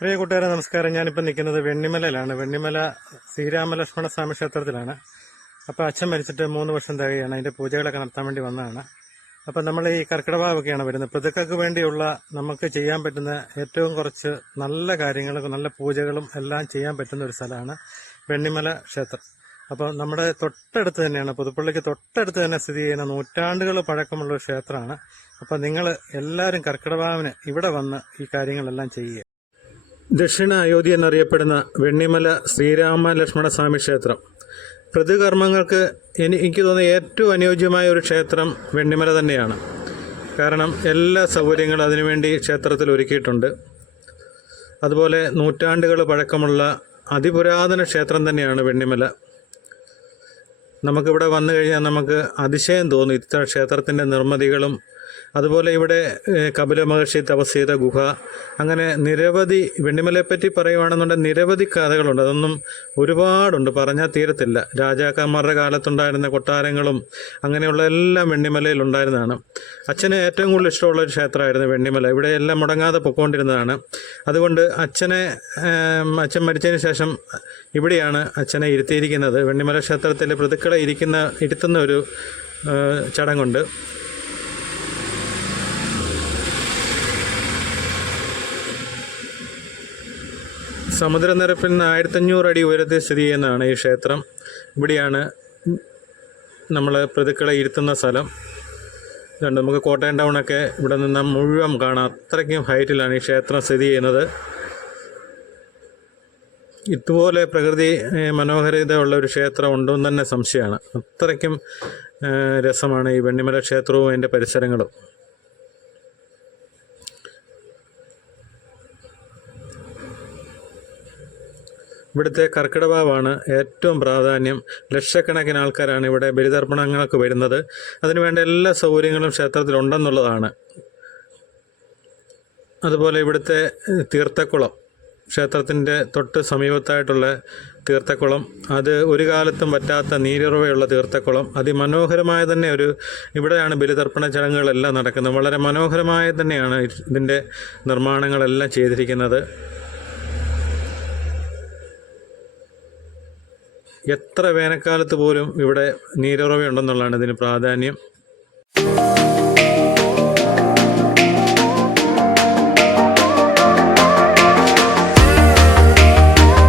പ്രിയ കൂട്ടുകാരെ നമസ്കാരം. ഞാനിപ്പോൾ നിൽക്കുന്നത് വെണ്ണിമലയിലാണ്. വെണ്ണിമല ശ്രീരാമ ലക്ഷ്മണ സ്വാമി ക്ഷേത്രത്തിലാണ്. അപ്പോൾ അച്ഛൻ മരിച്ചിട്ട് 3 വർഷം തികയാണ്. അതിൻ്റെ പൂജകളൊക്കെ നടത്താൻ വേണ്ടി വന്നതാണ്. അപ്പം നമ്മൾ ഈ കർക്കിടകവാവൊക്കെയാണ് വരുന്നത്. പിതൃക്കൾക്ക് വേണ്ടിയുള്ള നമുക്ക് ചെയ്യാൻ പറ്റുന്ന ഏറ്റവും കുറച്ച് നല്ല കാര്യങ്ങളും നല്ല പൂജകളും എല്ലാം ചെയ്യാൻ പറ്റുന്ന ഒരു സ്ഥലമാണ് വെണ്ണിമല ക്ഷേത്രം. അപ്പോൾ നമ്മുടെ തൊട്ടടുത്ത് തന്നെയാണ്, പുതുപ്പള്ളിക്ക് തൊട്ടടുത്ത് തന്നെ സ്ഥിതി ചെയ്യുന്ന നൂറ്റാണ്ടുകൾ പഴക്കമുള്ള ഒരു ക്ഷേത്രമാണ്. അപ്പോൾ നിങ്ങൾ എല്ലാവരും കർക്കിടകവാവിന് ഇവിടെ വന്ന് ഈ കാര്യങ്ങളെല്ലാം ചെയ്യുക. ദക്ഷിണ അയോധ്യ എന്നറിയപ്പെടുന്ന വെണ്ണിമല ശ്രീരാമ ലക്ഷ്മണ സ്വാമി ക്ഷേത്രം പ്രതികർമ്മങ്ങൾക്ക് എനിക്ക് തോന്നുന്ന ഏറ്റവും അനുയോജ്യമായ ഒരു ക്ഷേത്രം വെണ്ണിമല തന്നെയാണ്. കാരണം എല്ലാ സൗകര്യങ്ങളും അതിനുവേണ്ടി ക്ഷേത്രത്തിൽ ഒരുക്കിയിട്ടുണ്ട്. അതുപോലെ നൂറ്റാണ്ടുകൾ പഴക്കമുള്ള അതിപുരാതന ക്ഷേത്രം തന്നെയാണ് വെണ്ണിമല. നമുക്കിവിടെ വന്നു കഴിഞ്ഞാൽ നമുക്ക് അതിശയം തോന്നും ഇത്ര ക്ഷേത്രത്തിൻ്റെ നിർമ്മിതികളും. അതുപോലെ ഇവിടെ കപില മഹർഷി തപസ് ചെയ്ത ഗുഹ, അങ്ങനെ നിരവധി വെണ്ണിമലയെപ്പറ്റി പറയുകയാണെന്നുണ്ടെങ്കിൽ നിരവധി കഥകളുണ്ട്. അതൊന്നും ഒരുപാടുണ്ട്, പറഞ്ഞാൽ തീരത്തില്ല. രാജാക്കന്മാരുടെ കാലത്തുണ്ടായിരുന്ന കൊട്ടാരങ്ങളും അങ്ങനെയുള്ള എല്ലാം വെണ്ണിമലയിൽ ഉണ്ടായിരുന്നതാണ്. അച്ഛന് ഏറ്റവും കൂടുതൽ ഇഷ്ടമുള്ള ഒരു ക്ഷേത്രമായിരുന്നു വെണ്ണിമല. ഇവിടെ എല്ലാം മുടങ്ങാതെ പൊയ്ക്കൊണ്ടിരുന്നതാണ്. അതുകൊണ്ട് അച്ഛൻ മരിച്ചതിന് ശേഷം ഇവിടെയാണ് അച്ഛനെ ഇരുത്തിയിരിക്കുന്നത്. വെണ്ണിമല ക്ഷേത്രത്തിൽ പ്രതിക്കളെ ഇരുത്തുന്ന ഒരു ചടങ്ങുണ്ട്. സമുദ്രനിരപ്പിൽ നിന്ന് 1500 അടി ഉയരത്തിൽ സ്ഥിതി ചെയ്യുന്നതാണ് ഈ ക്ഷേത്രം. ഇവിടെയാണ് നമ്മൾ പ്രതിക്കളെ ഇരുത്തുന്ന സ്ഥലം. ഇതുണ്ട്, നമുക്ക് കോട്ടയം ടൗണൊക്കെ ഇവിടെ നിന്ന് മുഴുവൻ കാണാം. അത്രയ്ക്കും ഹൈറ്റിലാണ് ഈ ക്ഷേത്രം സ്ഥിതി ചെയ്യുന്നത്. ഇതുപോലെ പ്രകൃതി മനോഹരിത ഉള്ള ഒരു ക്ഷേത്രം ഉണ്ടോ എന്ന് തന്നെ സംശയമാണ്. അത്രയ്ക്കും രസമാണ് ഈ വെണ്ണിമല ക്ഷേത്രവും അതിൻ്റെ പരിസരങ്ങളും. ഇവിടുത്തെ കർക്കിടകവാവാണ് ഏറ്റവും പ്രാധാന്യം. ലക്ഷക്കണക്കിന് ആൾക്കാരാണ് ഇവിടെ ബലിതർപ്പണങ്ങൾക്ക് വരുന്നത്. അതിനുവേണ്ട എല്ലാ സൗകര്യങ്ങളും ക്ഷേത്രത്തിലുണ്ടെന്നുള്ളതാണ്. അതുപോലെ ഇവിടുത്തെ തീർത്ഥക്കുളം, ക്ഷേത്രത്തിൻ്റെ തൊട്ട് സമീപത്തായിട്ടുള്ള തീർത്ഥക്കുളം, അത് ഒരു കാലത്തും പറ്റാത്ത നീരുറവയുള്ള തീർത്ഥക്കുളം, അതിമനോഹരമായ തന്നെ ഇവിടെയാണ് ബലിതർപ്പണ ചടങ്ങുകളെല്ലാം നടക്കുന്നത്. വളരെ മനോഹരമായ തന്നെയാണ് ഇതിൻ്റെ നിർമ്മാണങ്ങളെല്ലാം ചെയ്തിരിക്കുന്നത്. എത്ര വേനൽക്കാലത്ത് പോലും ഇവിടെ നീരുറവയുണ്ടെന്നുള്ളതാണ് ഇതിന് പ്രാധാന്യം.